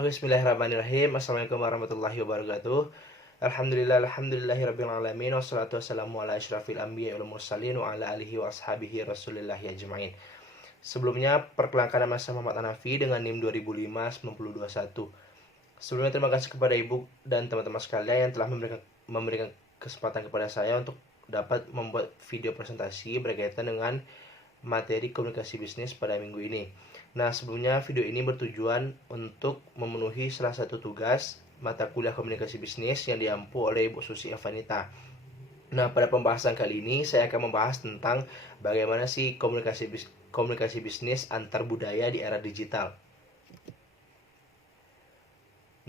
Bismillahirrahmanirrahim. Assalamualaikum warahmatullahi wabarakatuh. Alhamdulillahirabbil alamin wassalatu wassalamu ala asyrafil anbiya'i wal mursalin wa ala alihi wa ashabihi rasulillahi ajmain. Sebelumnya perkenalkan nama saya Muhammad Hanafi dengan NIM 2005-9021. Sebelumnya terima kasih kepada Ibu dan teman-teman sekalian yang telah memberikan kesempatan kepada saya untuk dapat membuat video presentasi berkaitan dengan materi komunikasi bisnis pada minggu ini. Nah, sebelumnya video ini bertujuan untuk memenuhi salah satu tugas mata kuliah komunikasi bisnis yang diampu oleh Ibu Susi Evanita. Nah, pada pembahasan kali ini saya akan membahas tentang bagaimana sih komunikasi bisnis antar budaya di era digital.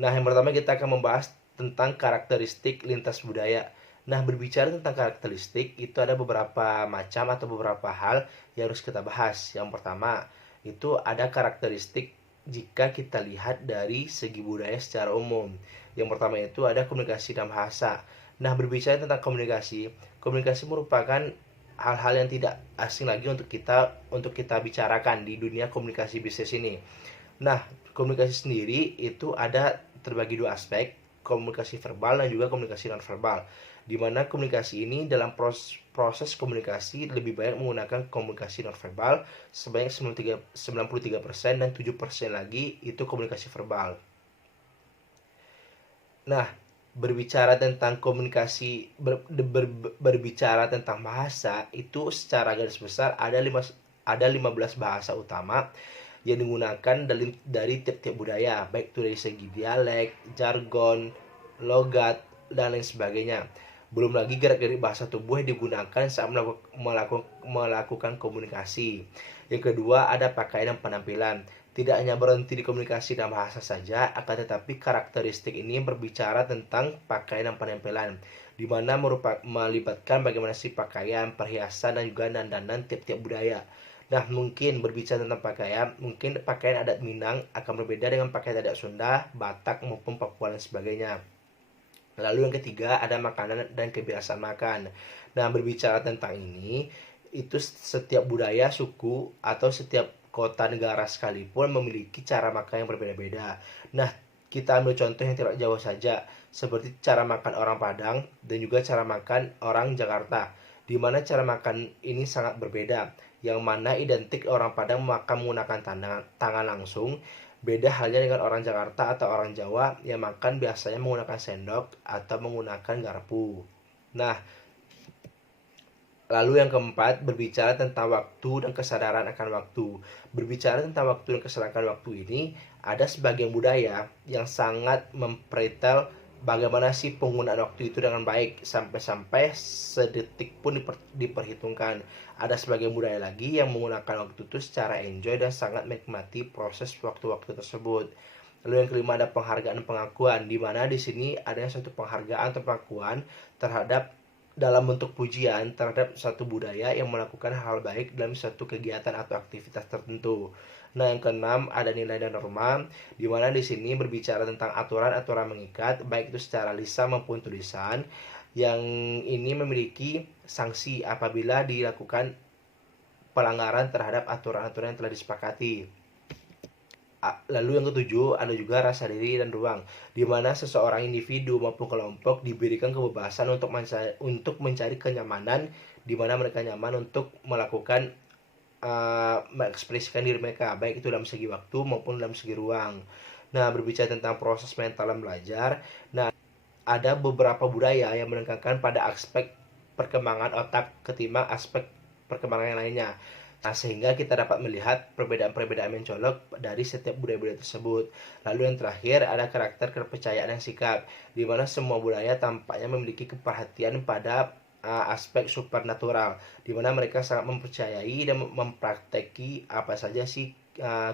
Nah, yang pertama kita akan membahas tentang karakteristik lintas budaya. Nah, berbicara tentang karakteristik, itu ada beberapa macam atau beberapa hal yang harus kita bahas. Yang pertama, itu ada karakteristik jika kita lihat dari segi budaya secara umum. Yang pertama itu ada komunikasi dan bahasa. Nah, berbicara tentang komunikasi merupakan hal-hal yang tidak asing lagi untuk kita bicarakan di dunia komunikasi bisnis ini. Nah, komunikasi sendiri itu ada terbagi dua aspek, komunikasi verbal dan juga komunikasi non-verbal. Di mana komunikasi ini dalam proses komunikasi lebih banyak menggunakan komunikasi non-verbal sebanyak 93% dan 7% lagi itu komunikasi verbal. Nah, berbicara tentang komunikasi berbicara tentang bahasa itu secara garis besar ada 15 bahasa utama yang digunakan dari tiap-tiap budaya, baik itu dari segi dialek, jargon, logat, dan lain sebagainya. Belum lagi gerak-gerik bahasa tubuh yang digunakan saat melakukan komunikasi. Yang kedua ada pakaian dan penampilan. Tidak hanya berhenti di komunikasi dan bahasa saja, akan tetapi karakteristik ini berbicara tentang pakaian dan penampilan, di mana melibatkan bagaimana sih pakaian, perhiasan, dan juga dandanan tiap-tiap budaya. Nah, mungkin berbicara tentang pakaian, mungkin pakaian adat Minang akan berbeda dengan pakaian adat Sunda, Batak, maupun Papua dan sebagainya. Lalu yang ketiga ada makanan dan kebiasaan makan. Nah, berbicara tentang ini, itu setiap budaya, suku, atau setiap kota negara sekalipun memiliki cara makan yang berbeda-beda. Nah, kita ambil contoh yang tidak jauh saja, seperti cara makan orang Padang dan juga cara makan orang Jakarta, di mana cara makan ini sangat berbeda. Yang mana identik orang Padang makan menggunakan tangan langsung, beda halnya dengan orang Jakarta atau orang Jawa yang makan biasanya menggunakan sendok atau menggunakan garpu. Nah, lalu yang keempat, berbicara tentang waktu dan kesadaran akan waktu. Berbicara tentang waktu dan kesadaran akan waktu ini, ada sebagian budaya yang sangat mempretel bagaimana sih penggunaan waktu itu dengan baik, sampai-sampai sedetik pun diperhitungkan. Ada sebagian budaya lagi yang menggunakan waktu itu secara enjoy dan sangat menikmati proses waktu-waktu tersebut. Lalu yang kelima ada penghargaan dan pengakuan, di mana di sini ada suatu penghargaan atau pengakuan terhadap dalam bentuk pujian terhadap satu budaya yang melakukan hal baik dalam satu kegiatan atau aktivitas tertentu. Nah, yang keenam ada nilai dan norma, di mana di sini berbicara tentang aturan-aturan mengikat, baik itu secara lisan maupun tulisan, yang ini memiliki sanksi apabila dilakukan pelanggaran terhadap aturan-aturan yang telah disepakati. Lalu yang ketujuh ada juga rasa diri dan ruang, di mana seseorang individu maupun kelompok diberikan kebebasan untuk mencari kenyamanan, di mana mereka nyaman untuk melakukan mengekspresikan diri mereka, baik itu dalam segi waktu maupun dalam segi ruang. Nah, berbicara tentang proses mental dan belajar, nah ada beberapa budaya yang menekankan pada aspek perkembangan otak ketimbang aspek perkembangan yang lainnya. Nah, sehingga kita dapat melihat perbedaan-perbedaan mencolok dari setiap budaya-budaya tersebut. Lalu yang terakhir ada karakter kepercayaan dan sikap, di mana semua budaya tampaknya memiliki keperhatian pada aspek supernatural, di mana mereka sangat mempercayai dan mempraktekki apa saja sih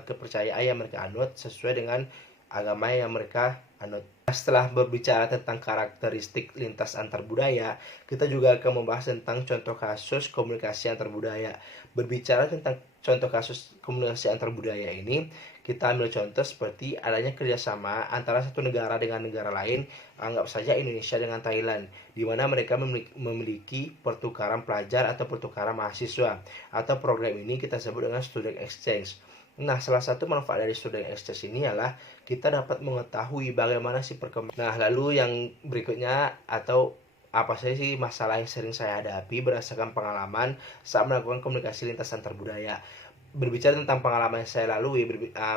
kepercayaan yang mereka anut sesuai dengan agama yang mereka anut. Setelah berbicara tentang karakteristik lintas antar budaya, kita juga akan membahas tentang contoh kasus komunikasi antar budaya. Berbicara tentang contoh kasus komunikasi antar budaya ini, kita ambil contoh seperti adanya kerjasama antara satu negara dengan negara lain, anggap saja Indonesia dengan Thailand, di mana mereka memiliki pertukaran pelajar atau pertukaran mahasiswa, atau program ini kita sebut dengan student exchange. Nah, salah satu manfaat dari student exchange ini adalah kita dapat mengetahui bagaimana sih perkembangan. Nah, lalu yang berikutnya atau apa saja sih masalah yang sering saya hadapi berdasarkan pengalaman saat melakukan komunikasi lintas antar budaya. Berbicara tentang pengalaman yang saya lalui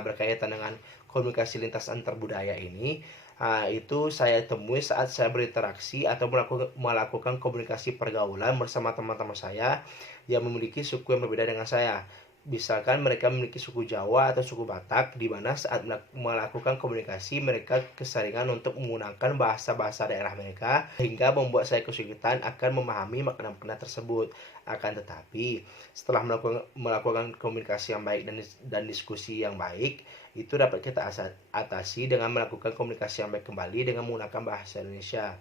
berkaitan dengan komunikasi lintas antar budaya ini, itu saya temui saat saya berinteraksi atau melakukan komunikasi pergaulan bersama teman-teman saya yang memiliki suku yang berbeda dengan saya. Misalkan mereka memiliki suku Jawa atau suku Batak, di mana saat melakukan komunikasi mereka keseringan untuk menggunakan bahasa-bahasa daerah mereka, sehingga membuat saya kesulitan akan memahami makna-makna tersebut. Akan tetapi setelah melakukan komunikasi yang baik dan diskusi yang baik, itu dapat kita atasi dengan melakukan komunikasi yang baik kembali dengan menggunakan bahasa Indonesia.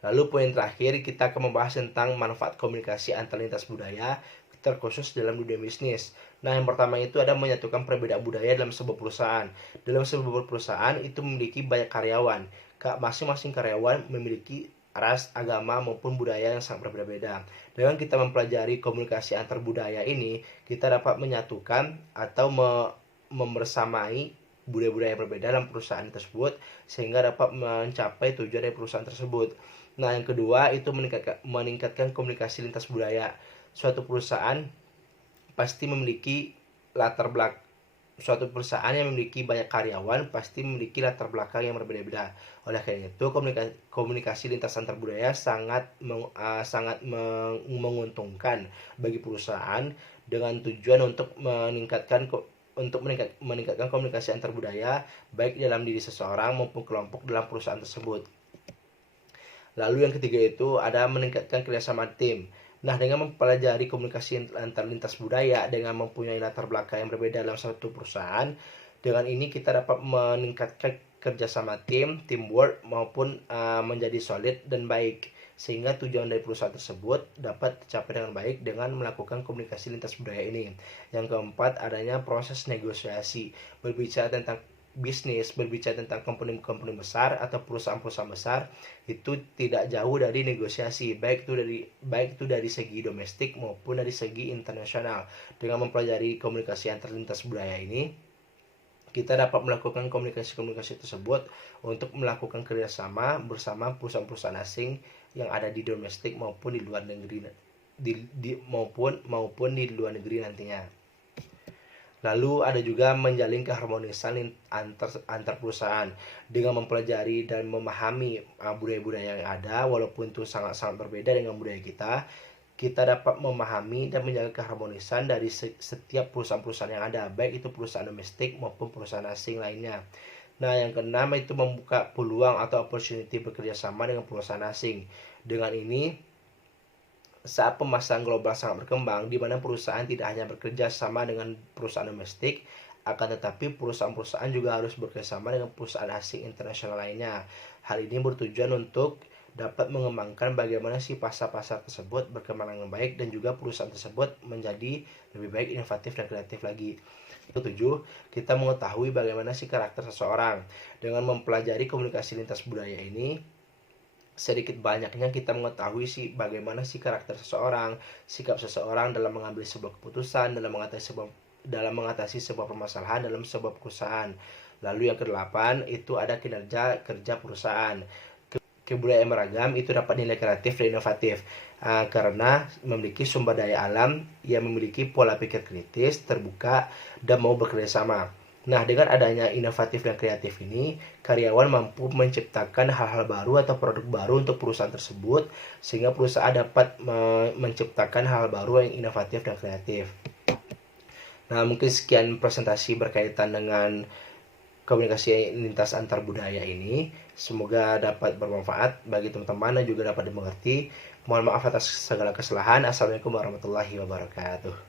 Lalu poin terakhir, kita akan membahas tentang manfaat komunikasi antar lintas budaya terkhusus dalam dunia bisnis. Nah, yang pertama itu ada menyatukan perbedaan budaya dalam sebuah perusahaan. Dalam sebuah perusahaan itu memiliki banyak karyawan. Masing-masing karyawan memiliki ras, agama, maupun budaya yang sangat berbeda-beda. Dengan kita mempelajari komunikasi antar budaya ini, kita dapat menyatukan atau membersamai budaya-budaya yang berbeda dalam perusahaan tersebut sehingga dapat mencapai tujuan dari perusahaan tersebut. Nah, yang kedua itu meningkatkan komunikasi lintas budaya. Suatu perusahaan pasti memiliki suatu perusahaan yang memiliki banyak karyawan pasti memiliki latar belakang yang berbeda-beda. Oleh karena itu, komunikasi lintas antar budaya sangat menguntungkan bagi perusahaan dengan tujuan untuk meningkatkan komunikasi antar budaya baik dalam diri seseorang maupun kelompok dalam perusahaan tersebut. Lalu yang ketiga itu ada meningkatkan kerjasama tim. Nah, dengan mempelajari komunikasi antar lintas budaya dengan mempunyai latar belakang yang berbeda dalam satu perusahaan, dengan ini kita dapat meningkatkan kerjasama tim, teamwork maupun menjadi solid dan baik, sehingga tujuan dari perusahaan tersebut dapat tercapai dengan baik dengan melakukan komunikasi lintas budaya ini. Yang keempat, adanya proses negosiasi. Berbicara tentang bisnis, berbicara tentang company besar atau perusahaan-perusahaan besar, itu tidak jauh dari negosiasi, baik itu dari segi domestik maupun dari segi internasional. Dengan mempelajari komunikasi antar lintas budaya ini, kita dapat melakukan komunikasi tersebut untuk melakukan kerjasama bersama perusahaan-perusahaan asing yang ada di domestik maupun di luar negeri maupun di luar negeri nantinya. Lalu ada juga menjalin keharmonisan antar perusahaan dengan mempelajari dan memahami budaya-budaya yang ada, walaupun itu sangat-sangat berbeda dengan budaya kita dapat memahami dan menjaga keharmonisan dari setiap perusahaan-perusahaan yang ada, baik itu perusahaan domestik maupun perusahaan asing lainnya. Nah, yang keenam itu membuka peluang atau opportunity bekerja sama dengan perusahaan asing. Dengan ini, saat pemasaran global sangat berkembang, di mana perusahaan tidak hanya bekerja sama dengan perusahaan domestik, akan tetapi perusahaan-perusahaan juga harus bekerja sama dengan perusahaan asing internasional lainnya. Hal ini bertujuan untuk dapat mengembangkan bagaimana si pasar-pasar tersebut berkembang dengan baik dan juga perusahaan tersebut menjadi lebih baik, inovatif, dan kreatif lagi. Ketujuh, kita mengetahui bagaimana si karakter seseorang. Dengan mempelajari komunikasi lintas budaya ini, sedikit banyaknya kita mengetahui bagaimana karakter seseorang, sikap seseorang dalam mengambil sebuah keputusan, dalam mengatasi sebuah permasalahan dalam sebuah perusahaan. Lalu yang kedelapan itu ada kinerja kerja perusahaan. Kebudayaan beragam itu dapat nilai kreatif dan inovatif karena memiliki sumber daya alam yang memiliki pola pikir kritis, terbuka, dan mau bekerja sama. Nah, dengan adanya inovatif dan kreatif ini, karyawan mampu menciptakan hal-hal baru atau produk baru untuk perusahaan tersebut, sehingga perusahaan dapat menciptakan hal baru yang inovatif dan kreatif. Nah, mungkin sekian presentasi berkaitan dengan komunikasi lintas antar budaya ini. Semoga dapat bermanfaat bagi teman-teman dan juga dapat dimengerti. Mohon maaf atas segala kesalahan. Assalamualaikum warahmatullahi wabarakatuh.